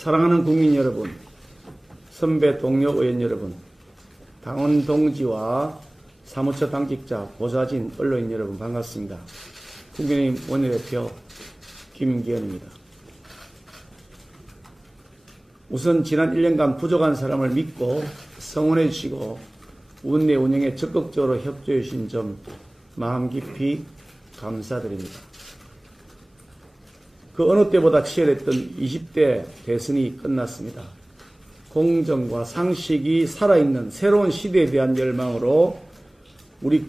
사랑하는 국민 여러분, 선배 동료 의원 여러분, 당원 동지와 사무처 당직자, 보좌진, 언론인 여러분 반갑습니다. 국민의힘 원내대표 김기현입니다. 우선 지난 1년간 부족한 사람을 믿고 성원해 주시고 원내 운영에 적극적으로 협조해 주신 점 마음 깊이 감사드립니다. 그 어느 때보다 치열했던 20대 대선이 끝났습니다. 공정과 상식이 살아있는 새로운 시대에 대한 열망으로 우리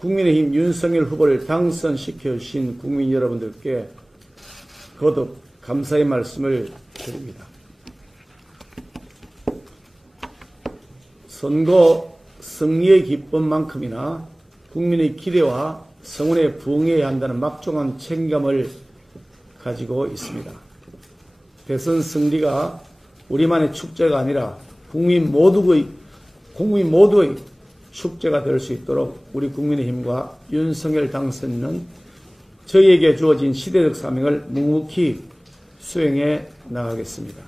국민의힘 윤석열 후보를 당선시켜 주신 국민 여러분들께 거듭 감사의 말씀을 드립니다. 선거 승리의 기쁨만큼이나 국민의 기대와 성원에 부응해야 한다는 막중한 책임감을 가지고 있습니다. 대선 승리가 우리만의 축제가 아니라 국민 모두의 축제가 될 수 있도록 우리 국민의힘과 윤석열 당선인은 저희에게 주어진 시대적 사명을 묵묵히 수행해 나가겠습니다.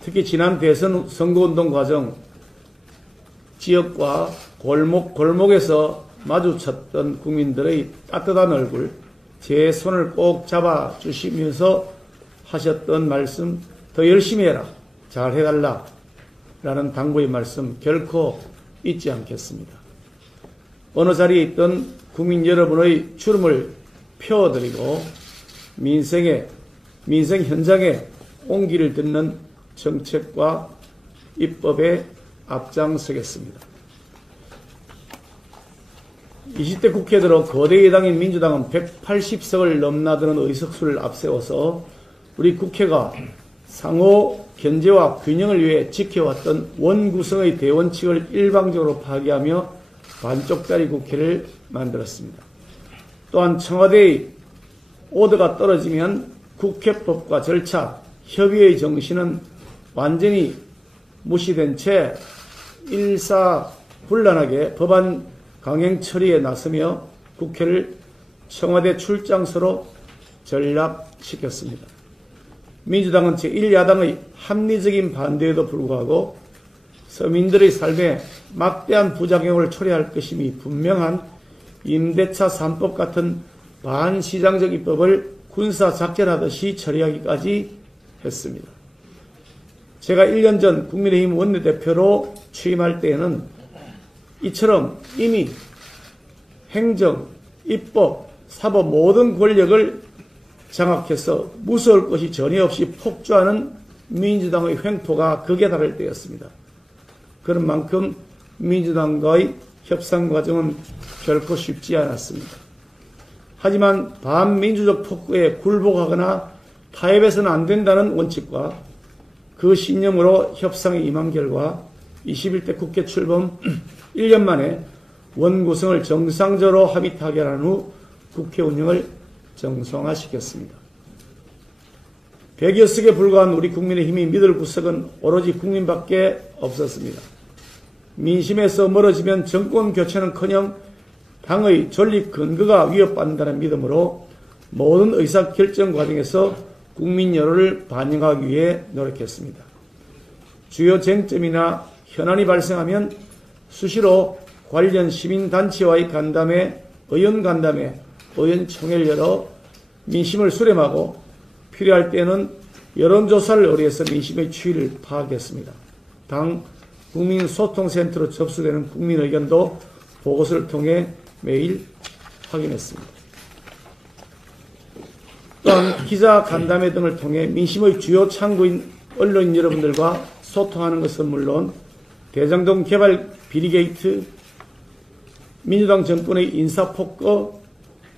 특히 지난 대선 선거운동 과정 지역과 골목에서 마주쳤던 국민들의 따뜻한 얼굴, 제 손을 꼭 잡아주시면서 하셨던 말씀, 더 열심히 해라, 잘 해달라 라는 당부의 말씀 결코 잊지 않겠습니다. 어느 자리에 있던 국민 여러분의 주름을 펴드리고 민생 현장에 온기를 듣는 정책과 입법에 앞장서겠습니다. 20대 국회 들어 거대 여당인 민주당은 180석을 넘나드는 의석수를 앞세워서 우리 국회가 상호 견제와 균형을 위해 지켜왔던 원구성의 대원칙을 일방적으로 파기하며 반쪽짜리 국회를 만들었습니다. 또한 청와대의 오더가 떨어지면 국회법과 절차, 협의의 정신은 완전히 무시된 채 일사불란하게 법안 강행 처리에 나서며 국회를 청와대 출장소로 전락시켰습니다. 민주당은 제1야당의 합리적인 반대에도 불구하고 서민들의 삶에 막대한 부작용을 초래할 것임이 분명한 임대차 3법 같은 반시장적 입법을 군사작전하듯이 처리하기까지 했습니다. 제가 1년 전 국민의힘 원내대표로 취임할 때에는 이처럼 이미 행정, 입법, 사법 모든 권력을 장악해서 무서울 것이 전혀 없이 폭주하는 민주당의 횡포가 극에 달할 때였습니다. 그런 만큼 민주당과의 협상 과정은 결코 쉽지 않았습니다. 하지만 반민주적 폭거에 굴복하거나 타협해서는 안 된다는 원칙과 그 신념으로 협상에 임한 결과 21대 국회 출범 1년 만에 원구성을 정상적으로 합의 타결한 후 국회 운영을 정상화시켰습니다. 100여 석에 불과한 우리 국민의힘이 믿을 구석은 오로지 국민밖에 없었습니다. 민심에서 멀어지면 정권 교체는커녕 당의 존립 근거가 위협받는다는 믿음으로 모든 의사결정 과정에서 국민 여론을 반영하기 위해 노력했습니다. 주요 쟁점이나 현안이 발생하면 수시로 관련 시민단체와의 간담회, 의원간담회, 의원총회를 열어 민심을 수렴하고 필요할 때는 여론조사를 의뢰해서 민심의 추이를 파악했습니다. 당 국민소통센터로 접수되는 국민 의견도 보고서를 통해 매일 확인했습니다. 또한 기자 간담회 등을 통해 민심의 주요 창구인 언론인 여러분들과 소통하는 것은 물론 대장동 개발 비리게이트, 민주당 정권의 인사폭거,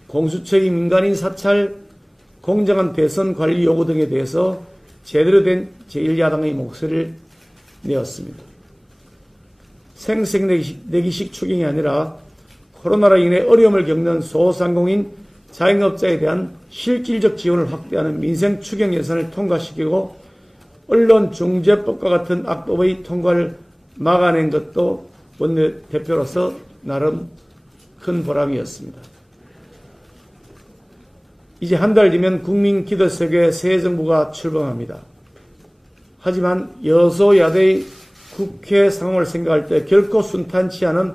공수처의 민간인 사찰, 공정한 대선 관리 요구 등에 대해서 제대로 된 제1야당의 목소리를 내었습니다. 생색내기식 추경이 아니라 코로나로 인해 어려움을 겪는 소상공인 자영업자에 대한 실질적 지원을 확대하는 민생 추경 예산을 통과시키고 언론중재법과 같은 악법의 통과를 막아낸 것도 원내대표로서 나름 큰 보람이었습니다. 이제 한 달 뒤면 국민 기도 속에 새 정부가 출범합니다. 하지만 여소야대의 국회 상황을 생각할 때 결코 순탄치 않은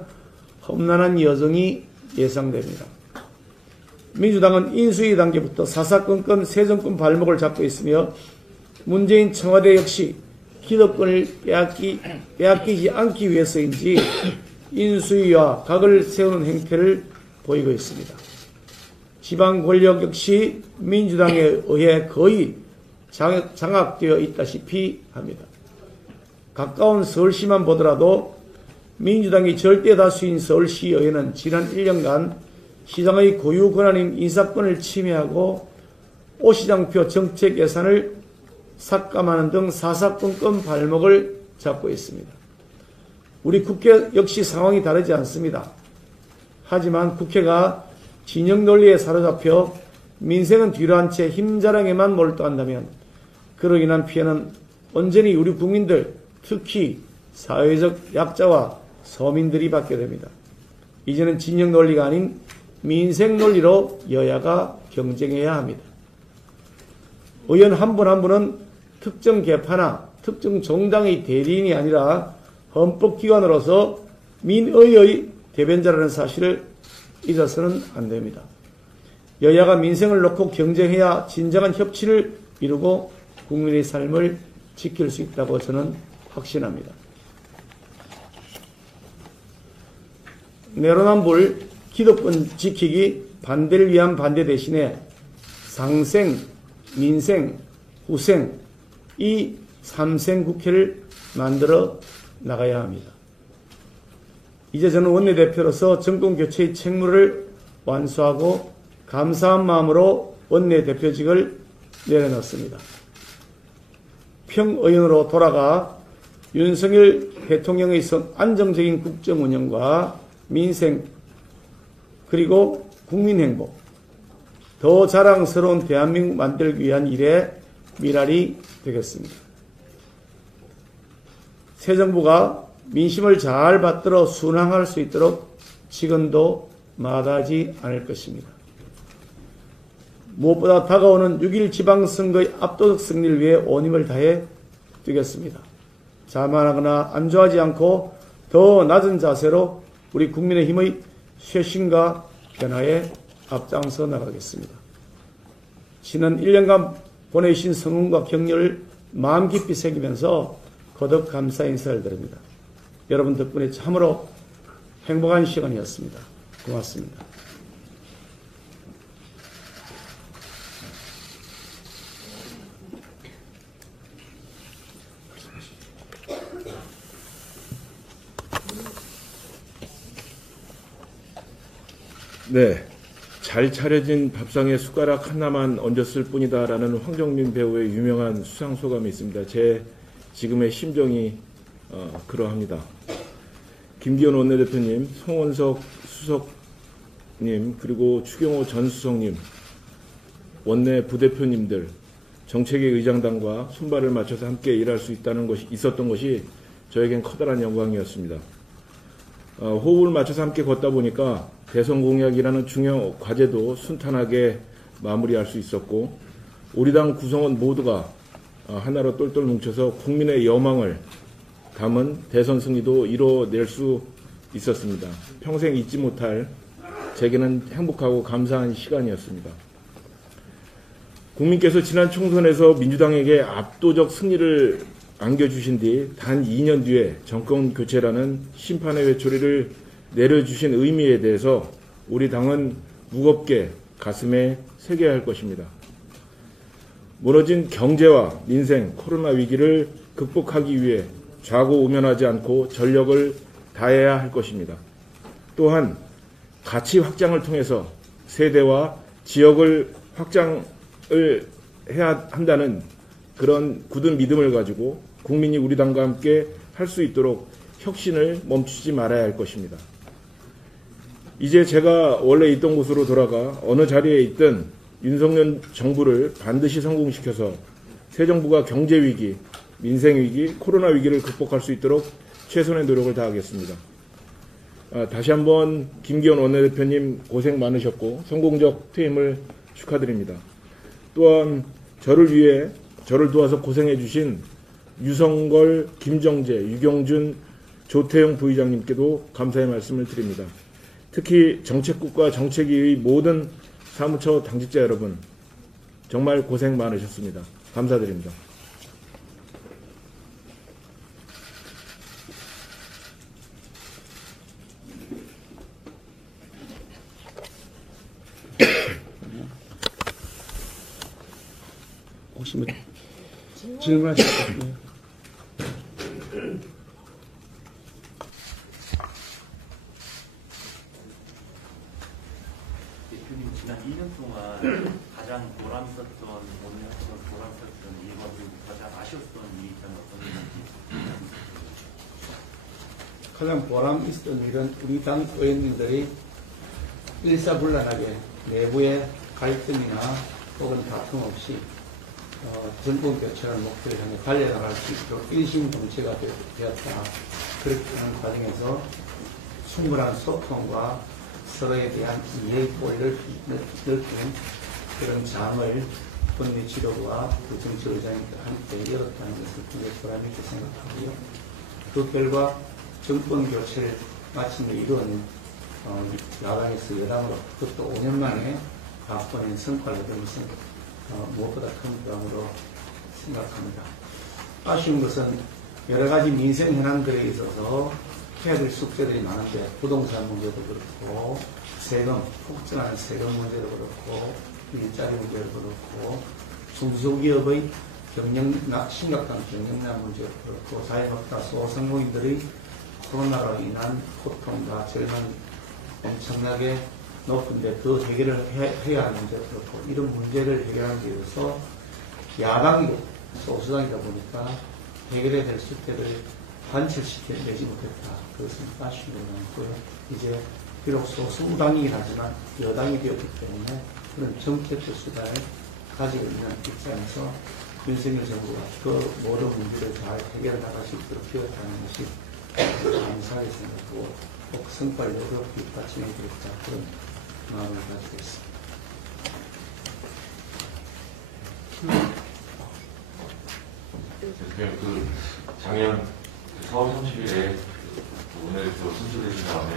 험난한 여정이 예상됩니다. 민주당은 인수위 단계부터 사사건건 새정권 발목을 잡고 있으며 문재인 청와대 역시 기득권을 빼앗기지 않기 위해서인지 인수위와 각을 세우는 행태를 보이고 있습니다. 지방 권력 역시 민주당에 의해 거의 장악되어 있다시피 합니다. 가까운 서울시만 보더라도 민주당이 절대 다수인 서울시의회는 지난 1년간 시장의 고유 권한인 인사권을 침해하고 오시장표 정책 예산을 삭감하는 등 사사건건 발목을 잡고 있습니다. 우리 국회 역시 상황이 다르지 않습니다. 하지만 국회가 진영 논리에 사로잡혀 민생은 뒤로 한 채 힘자랑에만 몰두한다면 그로 인한 피해는 온전히 우리 국민들, 특히 사회적 약자와 서민들이 받게 됩니다. 이제는 진영 논리가 아닌 민생 논리로 여야가 경쟁해야 합니다. 의원 한 분 한 분은 특정 계파나 특정 정당의 대리인이 아니라 헌법기관으로서 민의의 대변자라는 사실을 잊어서는 안 됩니다. 여야가 민생을 놓고 경쟁해야 진정한 협치를 이루고 국민의 삶을 지킬 수 있다고 저는 확신합니다. 내로남불 기득권 지키기 반대를 위한 반대 대신에 상생, 민생, 후생 이 삼생 국회를 만들어 나가야 합니다. 이제 저는 원내대표로서 정권교체의 책무를 완수하고 감사한 마음으로 원내대표직을 내려놓습니다. 평의원으로 돌아가 윤석열 대통령의 안정적인 국정 운영과 민생 그리고 국민 행복, 더 자랑스러운 대한민국 만들기 위한 일에 미랄이 되겠습니다. 새 정부가 민심을 잘 받들어 순항할 수 있도록 지금도 마다하지 않을 것입니다. 무엇보다 다가오는 6.1 지방선거의 압도적 승리를 위해 온 힘을 다해 뛰겠습니다. 자만하거나 안주하지 않고 더 낮은 자세로 우리 국민의힘의 쇄신과 변화에 앞장서 나가겠습니다. 지난 1년간 보내주신 성원과 격려를 마음 깊이 새기면서 거듭 감사 인사를 드립니다. 여러분 덕분에 참으로 행복한 시간이었습니다. 고맙습니다. 네, 잘 차려진 밥상에 숟가락 하나만 얹었을 뿐이다라는 황정민 배우의 유명한 수상소감이 있습니다. 제 지금의 심정이 그러합니다. 김기현 원내대표님, 송원석 수석님, 그리고 추경호 전 수석님, 원내 부대표님들, 정책의 의장단과 손발을 맞춰서 함께 일할 수 있었던 것이 저에겐 커다란 영광이었습니다. 호흡을 맞춰서 함께 걷다 보니까 대선 공약이라는 중요 과제도 순탄하게 마무리할 수 있었고, 우리 당 구성원 모두가 하나로 똘똘 뭉쳐서 국민의 여망을 담은 대선 승리도 이뤄낼 수 있었습니다. 평생 잊지 못할 제게는 행복하고 감사한 시간이었습니다. 국민께서 지난 총선에서 민주당에게 압도적 승리를 안겨주신 뒤 단 2년 뒤에 정권 교체라는 심판의 외초리를 내려주신 의미에 대해서 우리 당은 무겁게 가슴에 새겨야 할 것입니다. 무너진 경제와 민생, 코로나 위기를 극복하기 위해 좌고우면하지 않고 전력을 다해야 할 것입니다. 또한 가치 확장을 통해서 세대와 지역을 확장을 해야 한다는 그런 굳은 믿음을 가지고 국민이 우리 당과 함께 할 수 있도록 혁신을 멈추지 말아야 할 것입니다. 이제 제가 원래 있던 곳으로 돌아가 어느 자리에 있든 윤석열 정부를 반드시 성공시켜서 새 정부가 경제위기, 민생위기, 코로나 위기를 극복할 수 있도록 최선의 노력을 다하겠습니다. 다시 한번 김기현 원내대표님 고생 많으셨고 성공적 퇴임을 축하드립니다. 또한 저를 위해 저를 도와서 고생해 주신 유성걸, 김정재, 유경준, 조태용 부의장님께도 감사의 말씀을 드립니다. 특히 정책국과 정책위의 모든 사무처 당직자 여러분, 정말 고생 많으셨습니다. 감사드립니다. 혹시 뭐 질문하실 거 있나요? 대표님 지난 2년 동안 가장 보람있었던 오늘했던 보람있었던 일과 그리고 가장 아쉬웠던 일이 있다면 어떤 일인지. 가장 보람 있었던 일은 우리 당 의원님들이 일사불란하게 내부의 갈등이나 혹은 다툼 없이 정권 교체라는 목표를 향해 달려나갈 수 있도록 일심동체가 되었다. 그렇게 하는 과정에서 충분한 소통과 서로에 대한 이해의 뿌리를 넓히는 그런 장을 본내 지도부와 그 정치 의장님과 함께 열었다는 것을 굉장히 보람있게 생각하고요. 그 결과 정권 교체를 마침내 이룬 야당에서 여당으로 그것도 5년 만에 각본인 성과를 얻은 것은 무엇보다 큰 부담으로 생각합니다. 아쉬운 것은 여러 가지 민생 현안들에 있어서 해야 될 숙제들이 많은데 부동산 문제도 그렇고 세금, 폭증하는 세금 문제도 그렇고 일자리 문제도 그렇고 중소기업의 심각한 경영난 문제도 그렇고 자영업자 소상공인들의 코로나로 인한 고통과 절망이 엄청나게 높은데 그 해결을 해야 하는 문제도 그렇고 이런 문제를 해결하기 위해서 야당이고 소수당이다 보니까 해결해야 될 숙제를 관철시켜내지 못했다. 그것은 아쉬운 게 많고요. 이제 비록 소수당이긴 하지만 여당이 되었기 때문에 그런 정책적 수단을 가지고 있는 입장에서 윤석열 정부가 그 모든 문제를 잘 해결해 나갈 수 있도록 되었다는 것이 감사하게 생각하고 꼭 성과를 어렵게 뒷받침해드렸다. 그런 마음을 가지고 있습니다. 그 작년 4월 30일에 원내대표 선출되신 다음에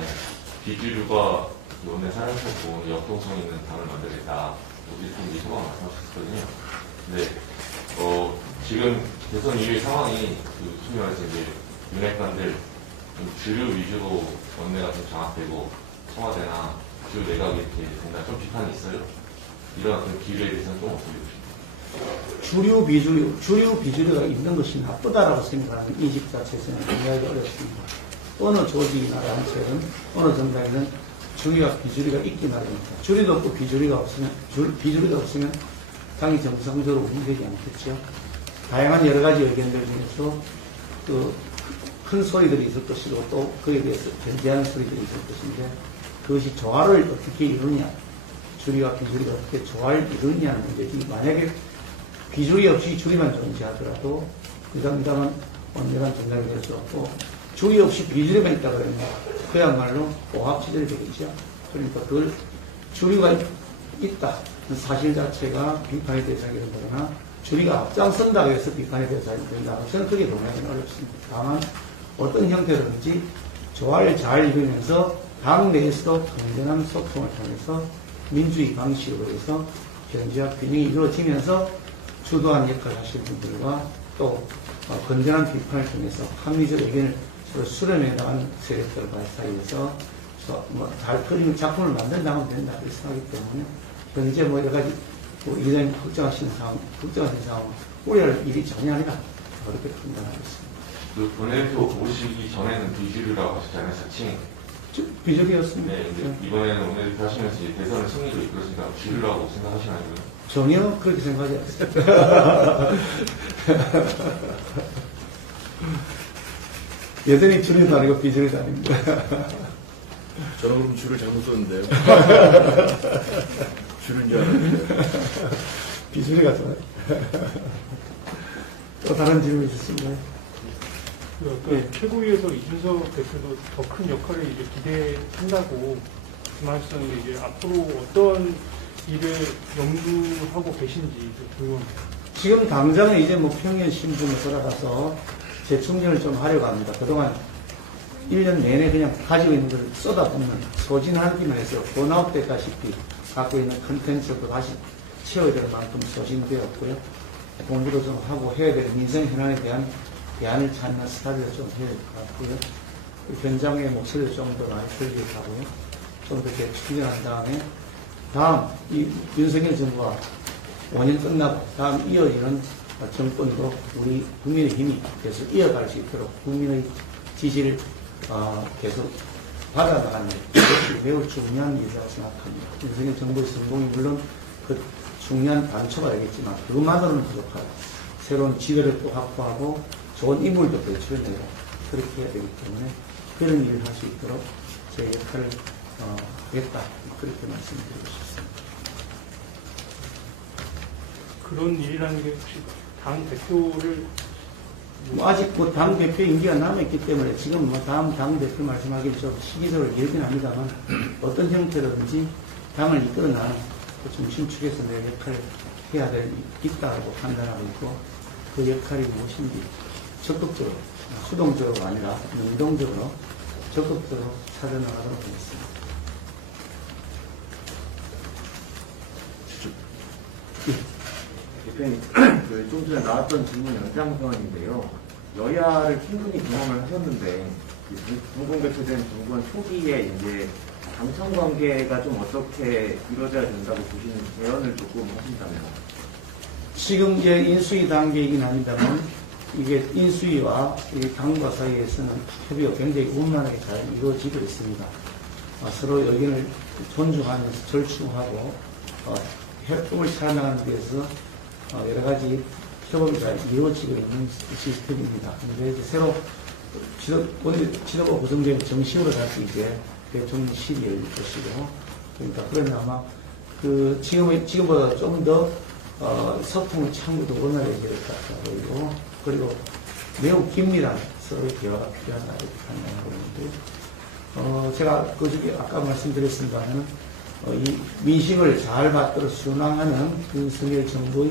비주류가 원내 사령탑고 역동성 있는 당을 만들겠다 이렇게 소감 말씀하셨거든요. 근데 지금 대선 이후의 상황이 소위 말해서 이제 윤핵관들 주류 위주로 원내가 좀 장악되고 청와대나 주 내각이 이렇게 된다 좀 비판이 있어요. 이런 어떤 기류에 대해서는 좀 어떻게 보십니까? 주류 비주류가 있는 것이 나쁘다라고 생각하는 인식 자체에서는 이해하기 어렵습니다. 어느 조직이나 단체는 어느 정당에는 주류와 비주류가 있긴 하니까 주류도 없고 비주류가 없으면 당이 정상적으로 운영되지 않겠죠. 다양한 여러 가지 의견들 중에서 큰 소리들이 있을 것이고 또 그에 대해서 견제하는 소리들이 있을 것인데 그것이 조화를 어떻게 이루냐, 주류와 비주류가 어떻게 조화를 이루냐는 문제지. 만약에 비주류 없이 주류만 존재하더라도 그 당은 언제나 정당이 될 수 없고 주류 없이 비주류만 있다 그러면 그야말로 오합지졸이 되겠죠. 그러니까 그걸 주류가 있다 사실 자체가 비판의 대상이 된다거나 주류가 앞장선다고 해서 비판의 대상이 된다. 저는 그게 동의하기는 어렵습니다. 다만 어떤 형태로든지 조화를 잘 이루면서 당 내에서도 건전한 소통을 통해서 민주주의 방식으로 해서 견제와 균형이 이루어지면서 주도한 역할을 하시는 분들과 또 건전한 비판을 통해서 합리적 의견을 서로 수렴해 나가는 세력들과 사이에서 잘 그리는 작품을 만든다면 된다 이렇게 생각하기 때문에 현재 여러 가지 이런 걱정하시는 상황 우려할 일이 전혀 아니라 그렇게 판단하겠습니다. 그 본회의표 오시기 전에는 비주류라고 하셨잖아요, 자칭. 비주류였습니다. 네, 근데 이번에는 원내대표 하시면서 이제 대선을 승리로 이끌었으니까 주류라고 생각하시나요? 전혀 그렇게 생각하지 않습니다. 여전히 주류도 아니고 비주류도 아닙니다. 저는 그럼 줄을 잘못 썼는데요. 줄인 줄 알았는데. 비주류가 좋아요. 또 다른 질문 있으신가요? 최고위에서 이준석 대표도 더 큰 역할을 이제 기대한다고 말씀하셨는데 이제 앞으로 어떤 일을 염두하고 계신지 궁금합니다. 지금 당장은 이제 뭐 평년 신분을 돌아가서 재충전을 좀 하려고 합니다. 그동안 1년 내내 그냥 가지고 있는 걸 쏟아붓는 소진하기만 해서 번아웃 때다시피 갖고 있는 컨텐츠도 다시 채워야 될 만큼 소진되었고요. 공부도 좀 하고 해야 될 민생 현안에 대한 대안을 찾는 스타일을 좀 해야 될 것 같고요. 현장의 목소리를 좀 더 많이 들리게 하고요. 좀 더 재충전한 다음에 다음 이 윤석열 정부가 5년 끝나고 다음 이어지는 정권도 우리 국민의 힘이 계속 이어갈 수 있도록 국민의 지지를 계속 받아나가는 것이 매우 중요한 일이라고 생각합니다. 윤석열 정부의 성공이 물론 그 중요한 단초가 되겠지만 그것만으로는 부족하다. 새로운 지대를 또 확보하고 좋은 인물도 배출해내고 그렇게 해야 되기 때문에 그런 일을 할 수 있도록 제 역할을 하겠다. 그렇게 말씀드리고 싶습니다. 그런 일이라는 게 혹시 당 대표를 뭐 아직 뭐 당 대표 임기가 남아있기 때문에 지금 뭐 다음 당 대표 말씀하기는 좀 시기적으로 길긴 합니다만 어떤 형태로든지 당을 이끌어나는 그 중심축에서 내 역할을 해야 있다고 판단하고 있고 그 역할이 무엇인지 적극적으로 수동적으로 아니라 능동적으로 적극적으로 찾아나가도록 하겠습니다. 대표님, 좀 전에 나왔던 질문 연장선인데요. 여야를 충분히 경험을 하셨는데, 정권 교체된 정권 초기에 이제 당청 관계가 좀 어떻게 이루어져야 된다고 보시는 제언을 조금 하신다면? 지금 이제 인수위 단계이긴 합니다만 이게 인수위와 이 당과 사이에서는 협의가 굉장히 원만하게 잘 이루어지고 있습니다. 서로 의견을 존중하면서 절충하고 협동을 찾아나가는 데서 여러 가지 협업이 잘 이루어지고 있는 시스템입니다. 그런데 이제 새로 지도부 구성되면 정식으로 다시 이제 대통령실이 열릴 것이고, 그러니까 그러면 아마 지금보다 좀 더 소통의 창구도 원활해질 것 같아 보이고, 그리고 매우 긴밀한 서로의 대화가 필요하다 이렇게 판단하고 있는데, 제가 그중에 아까 말씀드렸습니다만, 이 민심을 잘 받들어 순항하는 윤석열 정부의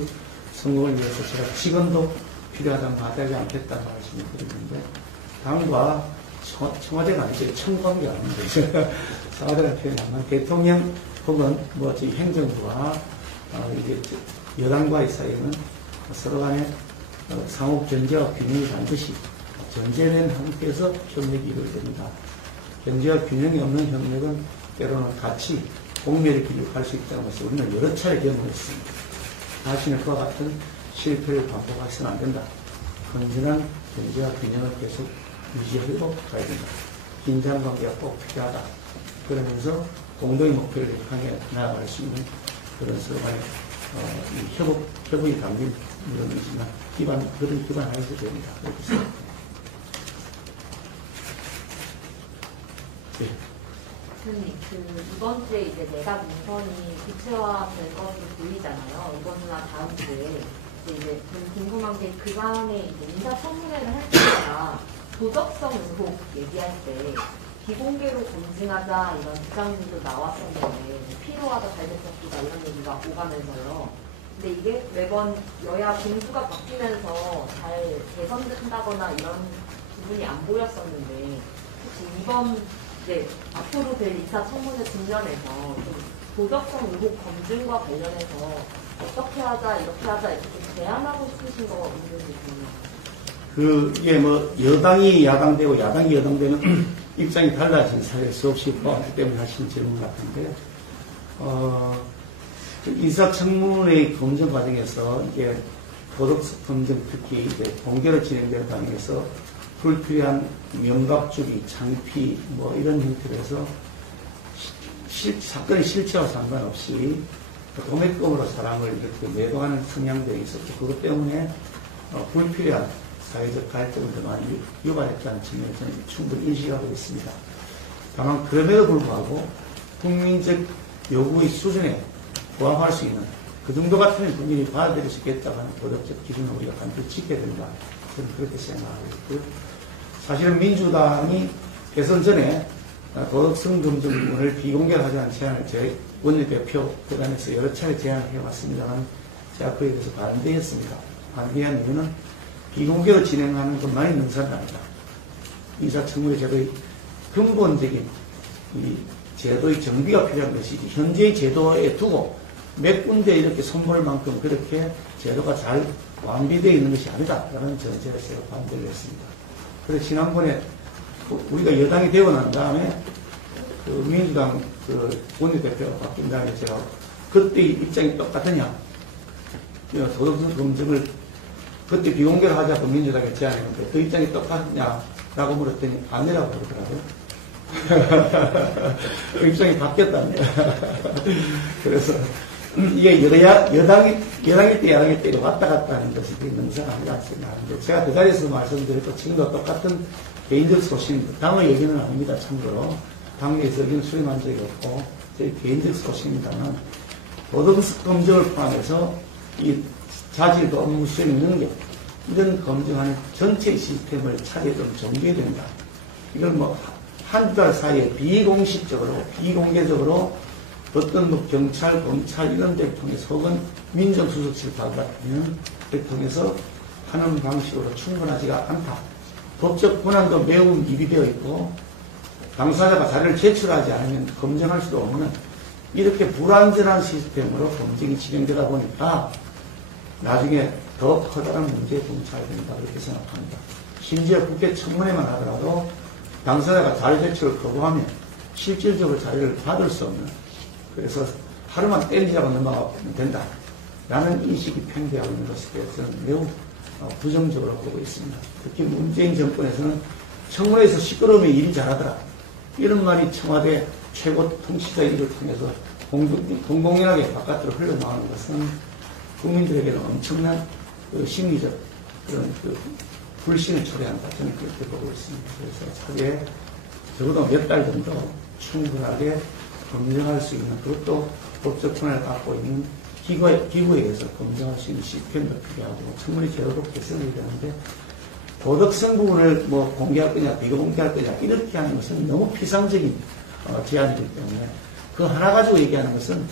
성공을 위해서 제가 지금도 필요하다면 마다하지 않겠다는 말씀을 드렸는데, 당과 청와대가 아니죠. 청관계가 아닌데, 청와대라는 표현하면 대통령 혹은 뭐 저희 행정부와 이게 여당과의 사이에는 서로 간에 상호 견제와 균형이 반드시 전제된 상태에서 협력이 이루어집니다. 견제와 균형이 없는 협력은 때로는 같이 공멸의 길을 갈 수 있다는 것을 우리는 여러 차례 경험했습니다. 다시는 그와 같은 실패를 반복해서는 안 된다. 건전한 견제와 균형을 계속 유지하고 가야 된다. 긴장관계가 꼭 필요하다. 그러면서 공동의 목표를 향해 나아갈 수 있는 그런 서로 간의 협업이 담긴 이론이지만 그런 기반 하에서 됩니다. 그렇게 생각합니다. 네. 교수님, 이번 주에 이제 내각 인선이 구체화될 것으로 보이잖아요. 이번 주나 다음 주에. 이제 궁금한 게 그간에 이제 인사청문회를 할 때마다 도덕성 의혹 얘기할 때 비공개로 검증하자 이런 주장들도 나왔었는데 필요하다 잘됐었다 이런 얘기가 오가면서요. 근데 이게 매번 여야 공수가 바뀌면서 잘 개선된다거나 이런 부분이 안 보였었는데 혹시 이번 이제 앞으로 될 2차 청문회 직면에서 좀 도덕성 의혹 검증과 관련해서 어떻게 하자 이렇게 하자 이렇게 제안하고 있으신 거 있는지 궁금해요. 이게 뭐 여당이 야당되고 야당이 여당되면 입장이 달라진 사례 수없이 보았기 때문에 하신 질문 같은데, 인사청문회 검증 과정에서 이게 도덕성 검증 특히 이제 공개로 진행되는 과정에서 불필요한 명박주기, 창피 뭐 이런 형태로 해서 사건의 실체와 상관없이 도매금으로 사람을 이렇게 매도하는 성향들이 있었고, 그것 때문에 불필요한 사회적 갈등을 더 많이 유발했다는 측면을 저는 충분히 인식하고 있습니다. 다만 그럼에도 불구하고 국민적 요구의 수준에 부합할 수 있는 그 정도 같으면 국민이 받아들일 수 있겠다고 하는 도덕적 기준을 우리가 반드시 지켜야 된다. 저는 그렇게 생각하고 있고요. 사실은 민주당이 대선 전에 도덕성 검증 부분을 비공개하자는 제안을 제 원내대표 회담에서 여러 차례 제안을 해왔습니다만 제가 그에 대해서 반대했습니다. 반대한 이유는 비공개로 진행하는 것만이 능사는 아니다. 인사청문회 제도의 근본적인 이 제도의 정비가 필요한 것이지 현재의 제도에 두고 몇 군데 이렇게 선보일 만큼 그렇게 제도가 잘 완비되어 있는 것이 아니다라는 전제에서 제가 반대를 했습니다. 그래서 지난번에 우리가 여당이 되고 난 다음에 그 민주당 그 원내대표가 바뀐 다음에 제가 그때 입장이 똑같으냐 도덕성 검증을 그때 비공개로 하자고 민주당에 제안했는데 그 입장이 똑같냐라고 물었더니 아니라고 그러더라고요. 그 입장이 바뀌었답니다. 그래서 이게 여당일 때 야당일 때 왔다 갔다 하는 것이 능사합니다. 제가 그 자리에서 말씀드렸고 지금도 똑같은 개인적 소신입니다. 당의 얘기는 아닙니다. 참고로 당에서 의견 수렴한 적이 없고 제 개인적 소신입니다만 도덕성 검증을 포함해서 이 자질도 업무 수행 능력 이런 검증하는 전체 시스템을 차례 좀 정비해야 된다. 이걸 뭐 한두 달 사이에 비공식적으로 비공개적으로 어떤 뭐 경찰, 검찰 이런 데를 통해서 혹은 민정수석실 같은 데를 통해서 하는 방식으로 충분하지가 않다. 법적 권한도 매우 미비되어 있고 당사자가 자료를 제출하지 않으면 검증할 수도 없는 이렇게 불완전한 시스템으로 검증이 진행되다 보니까 나중에 더 커다란 문제에 봉착이 된다 그렇게 생각합니다. 심지어 국회 청문회만 하더라도 당사자가 자료 제출을 거부하면 실질적으로 자료를 받을 수 없는 그래서 하루만 땡기자고 넘어가면 된다 라는 인식이 팽배하고 있는 것에 대해서는 매우 부정적으로 보고 있습니다. 특히 문재인 정권에서는 청문회에서 시끄러우면 일이 잘하더라 이런 말이 청와대 최고 통치자 일을 통해서 공공연하게 바깥으로 흘러나오는 것은 국민들에게는 엄청난 그 심리적 그런 그 불신을 초래한다. 저는 그렇게 보고 있습니다. 그래서 차후에 적어도 몇 달 정도 충분하게 검증할 수 있는 그것도 법적 권한을 갖고 있는 기구에 의해서 검증할 수 있는 시스템도 필요하고 청문회 제도도 개선이 되는데 도덕성 부분을 뭐 공개할 거냐 비공개할 거냐 이렇게 하는 것은 너무 피상적인 제안이기 때문에 그 하나 가지고 얘기하는 것은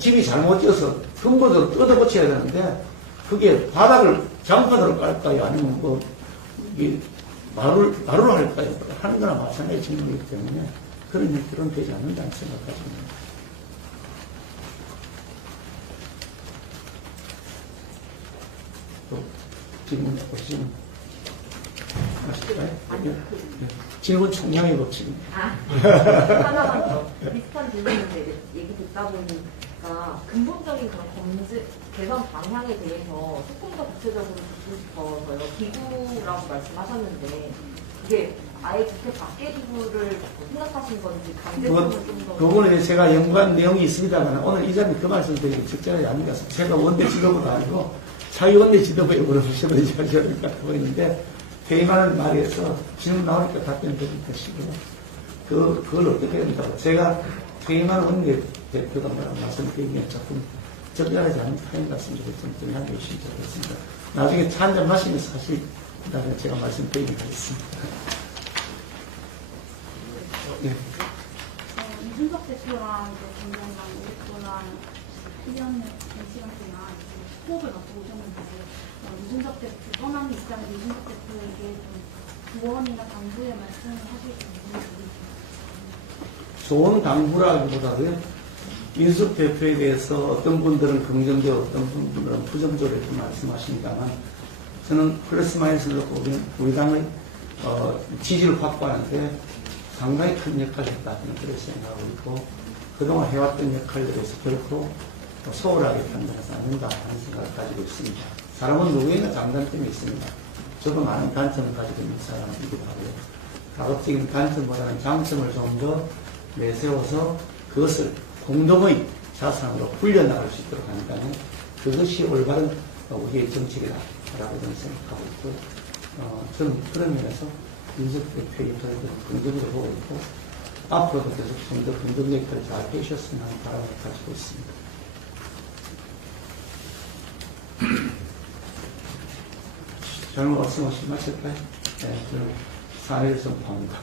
집이 잘못 지어서 근본적으로 뜯어고쳐야 되는데 그게 바닥을 장판으로 깔까요? 아니면 뭐 마루를 할까요? 하는 거나 마찬가지 질문이기 때문에 그런 형태로는 되지 않는다는 생각하십니다. 또 질문 보시면 하실까요? 질문 총량의 법칙입니다. 하나만 더 비슷한 질문인데 얘기 듣다 보니까 근본적인 그런 검증 개선 방향에 대해서 조금 더 구체적으로 듣고 싶어서요. 기구라고 말씀하셨는데 그게 아예 국회 밖의 기구를 생각하신 건지 강제성을 좀 더. 그거는 제가 연구한 내용이 있습니다만 오늘 이 자리에 그 말씀 드리기 적절하지 않은 것 같습니다. 제가 원내 지도부도 아니고 사회원내 지도부에 물어보셔도 되지 않을까 보이는데 회의만을 말해서 질문 나오니까 답변 드릴 것이고요. 그걸 어떻게 된다고 제가 회의만 원내 대표가 뭐라고 말씀드리기에 조금 적절하지 않은 타임 같습니다. 좀 등한 열심히 드리겠습니다. 나중에 차 한잔 마시면서 사실 나중에 제가 말씀드리도록 하겠습니다. 네. 이준석 대표랑 김정남 대표랑 1년 시간 동안 호흡을 맞추고 오셨는데 이준석 대표 떠나는 입장에서 이준석 대표에게 좀 조언이나 당부의 말씀을 하실 수 있는지. 좋은 당부라기보다도요. 이준석 대표에 대해서 어떤 분들은 긍정적으로 어떤 분들은 부정적으로 이렇게 말씀하십니다만 저는 플러스 마이너스로 보면 우리 당의 지지를 확보하는데 상당히 큰 역할을 했다 저는 그렇게 생각하고 있고 그동안 해왔던 역할에 대해서 결코 소홀하게 판단해서 안 된다 하는 생각을 가지고 있습니다. 사람은 누구에나 장단점이 있습니다. 저도 많은 단점을 가지고 있는 사람이기도 하고요. 가급적인 단점보다는 장점을 좀 더 내세워서 그것을 공동의 자산으로 불려나갈 수 있도록 하니까요. 그것이 올바른 우리의 정책이다라고 저는 생각하고 있고 저는 그런 면에서 윤석 대표의 인터넷을 긍정적으로 보고 있고 앞으로도 계속 좀 더 긍정적 역할을 잘 해주셨으면 하는 바람을 가지고 있습니다. 저는 말씀 없이 마칠까요? 네, 저는 사회를 선포합니다.